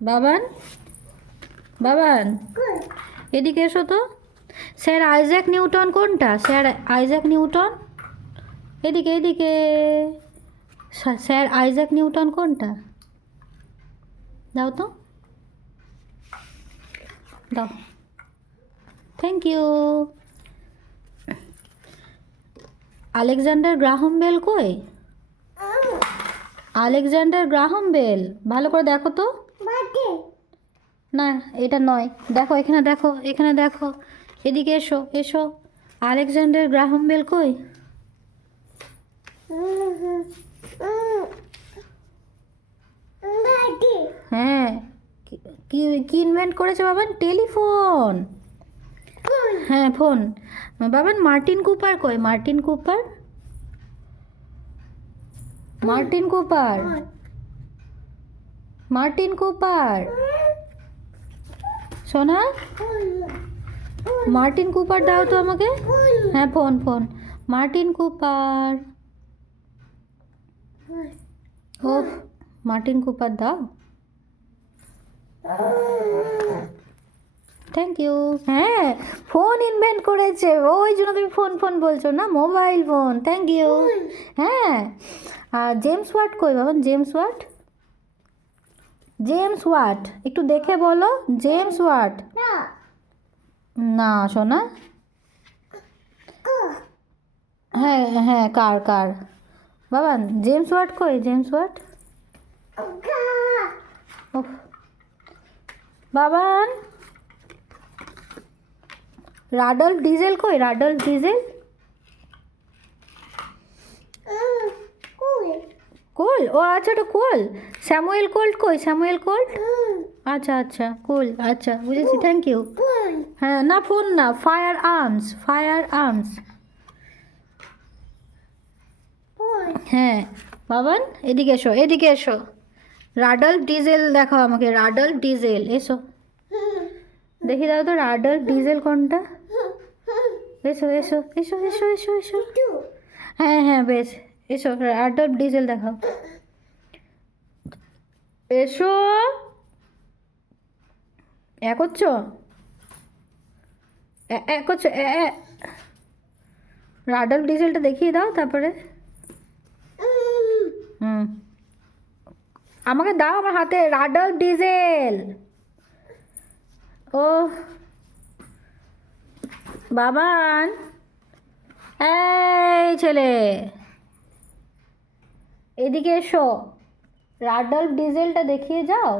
বাবান, বাবান, এদিকে এসো তো। স্যার আইজ্যাক নিউটন কোনটা? স্যার আইজ্যাক নিউটন, এদিকে এদিকে। স্যার আইজ্যাক নিউটন কোনটা? দাও তো, দাও। Thank you. Alexander Graham Bell কই? আলেকজান্ডার গ্রাহাম বেল, ভালো করে দেখো তো। না, এটা নয়। দেখো এখানে, দেখো এখানে, দেখো এদিকে এসো এসো। আলেকজান্ডার গ্রাহাম বেল কই? হ্যাঁ, কি কি ইনভেন্ট করেছে বাবান? টেলিফোন। হ্যাঁ, ফোন। বাবান মার্টিন কুপার কই? Martin Cooper, Martin Cooper, Martin Cooper. সোনা, মার্টিন কুপার দাও তো আমাকে। হ্যাঁ, ফোন ফোন। Martin Cooper. ও, মার্টিন কুপার দাও। Thank you. হ্যাঁ, ফোন ইনভেন্ট করেছে, ওই জন্য তুমি ফোন ফোন বলছো না, মোবাইল ফোন। Thank you. হ্যাঁ, আর জেমস ওয়াট কই Baban? James Watt, James Watt একটু দেখে বলো। James Watt. না শোনা। হ্যাঁ হ্যাঁ, কার কার বাবান? জেমস ওয়াট কই? James Watt. উফ, বাবান রাডল্ফ ডিজেল কই? রাডল্ফ ডিজেল। কোল, ও আচ্ছা, ওটা কোল। স্যামুয়েল কোল্ট কই? Samuel Colt. আচ্ছা আচ্ছা, কোল, আচ্ছা বুঝেছি, থ্যাংক ইউ। হ্যাঁ, না ফোন না, ফায়ার আর্মস, ফায়ার আর্মস। হ্যাঁ বাবান, এদিকে এসো এদিকে এসো। রাডল্ফ ডিজেল দেখাও আমাকে, রাডল্ফ ডিজেল। এসো দেখি, দাও তো রাডল্ফ ডিজেল কোনটা। এসো এসো এসো এসো এসো এসো। হ্যাঁ হ্যাঁ, বেশ, এসো রাডল্ফ ডিজেল দেখাও। এসো, এ করছো, এ করছো, রাডল্ফ ডিজেলটা দেখিয়ে দাও তারপরে। হুম, আমাকে দাও আমার হাতে রাডল্ফ ডিজেল। ও বাবান, এই ছেলে, এদিকে এসো, রাডল্ফ ডিজেলটা দেখিয়ে যাও।